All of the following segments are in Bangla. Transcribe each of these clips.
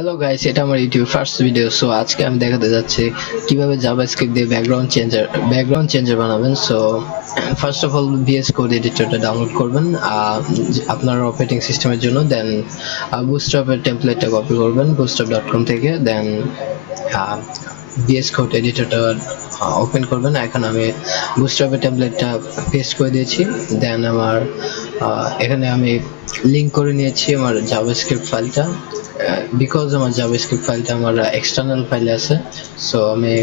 হ্যালো গাইস, এটা আমার ইউটিউব ফার্স্ট ভিডিও। সো আজকে আমি দেখাতে যাচ্ছি কিভাবে জাভাস্ক্রিপ্ট দিয়ে ব্যাকগ্রাউন্ড চেঞ্জার বানাবেন। So first of all VS code এডিটরটা ডাউনলোড করবেন আপনার অপারেটিং সিস্টেমের জন্য। দেন বুটস্ট্র্যাপের টেমপ্লেটটা কপি করবেন bootstrap.com থেকে। দেন ভিএস কোড এডিটরটা ওপেন করবেন। এখন আমি বুটস্ট্র্যাপের টেমপ্লেটটা পেস্ট করে দিয়েছি। দেন আমার এখানে আমি লিংক করে নিয়েছি আমার জাভাস্ক্রিপ্ট ফাইলটা, বিকজ আমার জাভাস্ক্রিপ্ট ফাইলটা আমার এক্সটার্নাল ফাইলে আছে। সো আমি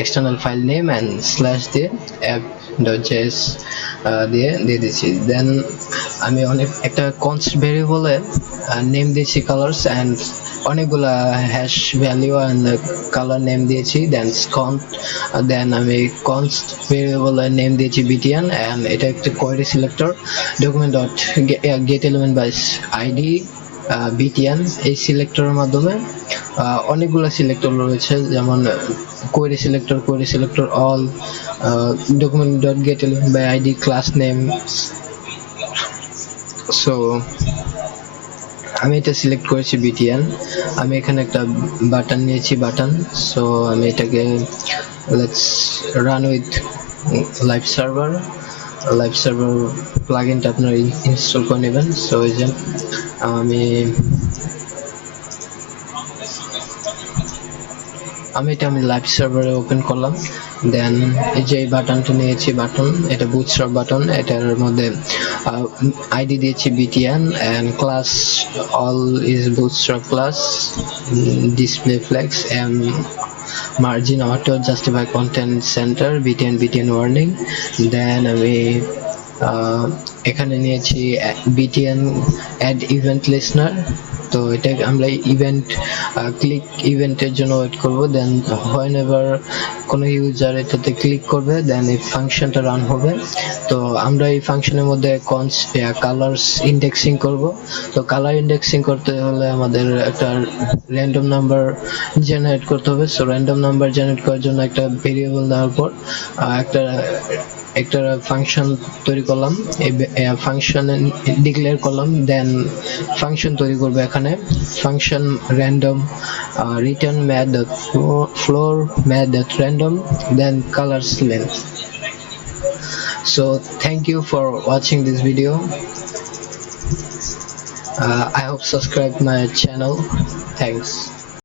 external file name and slash দিয়ে app.js দিয়ে দিয়েছি। দেন আমি একটা কনস্ট ভেরিয়েবলে নেম দিয়েছি কালার্স অ্যান্ড অনেকগুলা hash value and colour name দিয়েছি। দেন আমি কনস্ট ভেরিয়েবলের নেম দিয়েছি btn অ্যান্ড এটা একটা query selector document dot get element by ID btn। এই সিলেক্টরের মাধ্যমে অনেকগুলো সিলেক্টর রয়েছে, যেমন query selector all, document dot get element by ID, class name. So আমি এটা সিলেক্ট করেছি btn। আমি এখানে একটা বাটন নিয়েছি সো আমি এটাকে let's run with live server প্লাগইনটা আপনারা ইনস্টল করে নেবেন। সো এই যে আমি লাইভ সার্ভারে ওপেন করলাম। দেন এই যে বাটনটা নিয়েছি, এটা বুটস্ট্র্যাপ বাটন। এটার মধ্যে আইডি দিয়েছি btn and class all is bootstrap class, display flex and margin auto justify content center btn warning। দেন আমি এখানে নিয়েছি btn add event listener। তো এটা আমরা ক্লিক ইভেন্টের জন্য ওয়েট করব। দেন whenever কোনো ইউজার এটাতে ক্লিক করবে দেন এই ফাংশনটা রান হবে। তো আমরা এই ফাংশনের মধ্যে কালার্স ইন্ডেক্সিং করব। তো কালার ইন্ডেক্সিং করতে হলে আমাদের একটা র্যান্ডম নাম্বার জেনারেট করতে হবে। সো র্যান্ডম নাম্বার জেনারেট করার জন্য একটা ভেরিয়েবল দেওয়ার পর একটা ফাংশন তৈরি করলাম, ফাংশন ডিক্লেয়ার করলাম। দেন ফাংশন তৈরি করবে এখানে function random return math.floor math.random then colors length. So thank you for watching this video. I hope subscribe my channel. Thanks.